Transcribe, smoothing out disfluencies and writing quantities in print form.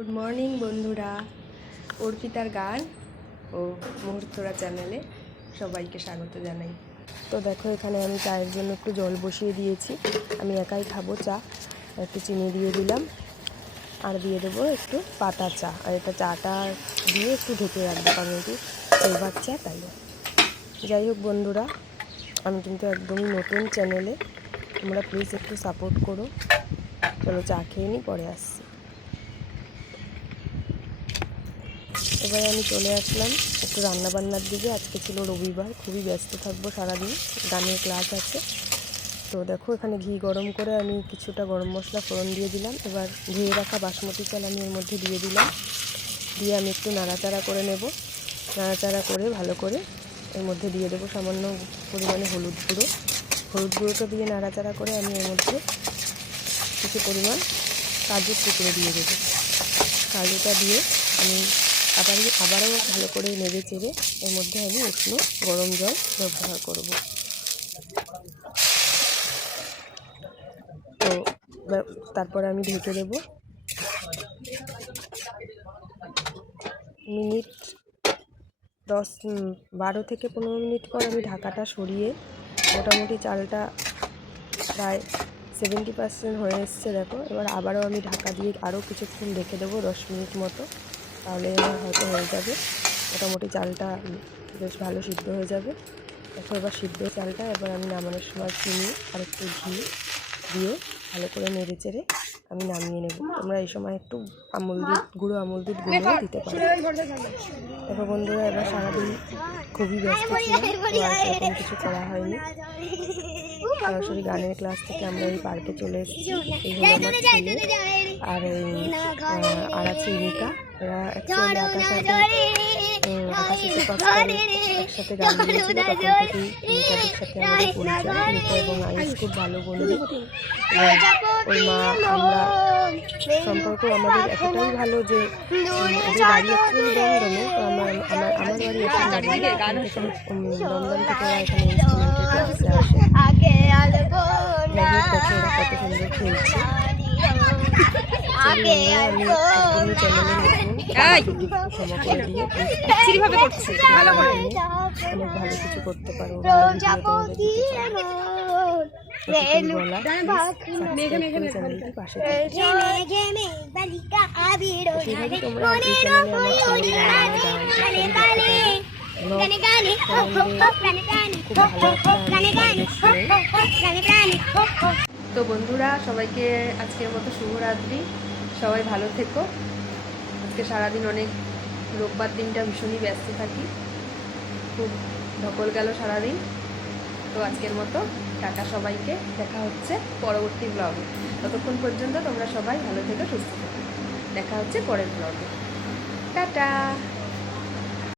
Good morning বন্ধুরা, অর্পিতার গান ও মুহূর্তরা চ্যানেলে সবাইকে স্বাগত জানাই। তো দেখো, এখানে আমি চায়ের জন্য একটু জল বসিয়ে দিয়েছি। আমি একাই খাবো চা, একটু চিনি দিয়ে দিলাম আর দিয়ে দেবো একটু পাতা চা। আর এটা চাটা দিয়ে একটু ঢেকে রাখবো, কারণ একটু ফ্লেভার চা তাই। যাই হোক বন্ধুরা, আমি কিন্তু একদমই নতুন চ্যানেলে, তোমরা প্লিজ একটু সাপোর্ট করো। চলো চা খেয়ে নিই, পরে আসছি। এবারে আমি চলে আসলাম একটু রান্নাবান্নার দিকে। আজকে ছিল রবিবার, খুবই ব্যস্ত থাকবো সারাদিন, গানের ক্লাস আছে। তো দেখো, এখানে ঘি গরম করে আমি কিছুটা গরম মশলা ফোড়ন দিয়ে দিলাম। এবার ধুয়ে রাখা বাসমতি চাল আমি এর মধ্যে দিয়ে দিলাম। দিয়ে আমি একটু নাড়াচাড়া করে নেব। নাড়াচাড়া করে ভালো করে এর মধ্যে দিয়ে দেবো সামান্য পরিমাণে হলুদ গুঁড়ো। হলুদ গুঁড়োটা দিয়ে নাড়াচাড়া করে আমি এর মধ্যে কিছু পরিমাণ কাজুর টুকরো দিয়ে দেবো। কাজুটা দিয়ে আমি আবারও ভালো করে নেড়ে চেড়ে এর মধ্যে আমি উষ্ণ গরম জল ব্যবহার করব। তো তারপরে আমি ঢেকে দেব। মিনিট 12 থেকে 15 মিনিট পর আমি ঢাকাটা সরিয়ে, মোটামুটি চালটা প্রায় 70% হয়ে এসছে দেখো। এবার আবারও আমি ঢাকা দিয়ে আরও কিছুক্ষণ রেখে দেবো, 10 মিনিট মতো। তাহলে হয়তো হয়ে যাবে, মোটামুটি চালটা বেশ ভালো সিদ্ধ হয়ে যাবে। দেখো, এবার সিদ্ধ চালটা এবার আমি নামানোর সময় চিনি আর একটু ঘি দিয়ে ভালো করে নেড়ে চেড়ে আমি নামিয়ে নেব। তোমরা এই সময় একটু আমুল দুধ গুঁড়ো দিতে পারো। দেখো বন্ধুরা, এবার সারাদিন খুবই ব্যস্ত ছিলাম, তো আর সেরকম কিছু করা হয়নি। সরাসরি গানের ক্লাস থেকে আমরা এই পার্কে চলে এসেছি। এই হলো আমার ছেলে আর আছে ইনিকা। এরা অ্যাকচুয়ালি আকাশে সুপারস্টারে একসাথে গান দিয়েছিল, তখন থেকেই ইনিকাদের সাথে আমাদের পরিচয়। ইনিকা এবং আয়ুষ খুব ভালো বন্ধু। ওর মা, আমরা সম্পর্ক আমাদের এতটাই ভালো যে ওদের বাড়ি অ্যাকচুয়ালি দমদমে। তো আমার বাড়ি এখন দমদম থেকে ওরা এখানে ইনস্ট্রুমেন্টের ক্লাসে আসে। যাই হোক, দেখো ওরা কত সুন্দর খেলছে। আমি একদমই চ্যানেলে নতুন, ক্ষমা করে দিয়ে অনেক ভালো কিছু করতে পারো, ভালো ভিডিও তোমাদের দিতে পারো। চ্যানেলটি পাশে সেভাবে তোমরা এই চ্যানেলে আমার তো বন্ধুরা, সবাইকে আজকের মতো শুভরাত্রি। সবাই ভালো থেকো। আজকে সারাদিন অনেক, রোববার দিনটা ভীষণই ব্যস্ত থাকি, খুব ধকল গেল সারাদিন। তো আজকের মতো টাটা সবাইকে, দেখা হচ্ছে পরবর্তী ব্লগে। ততক্ষণ পর্যন্ত তোমরা সবাই ভালো থেকো, সুস্থ থেকো। দেখা হচ্ছে পরের ব্লগে। টাটা।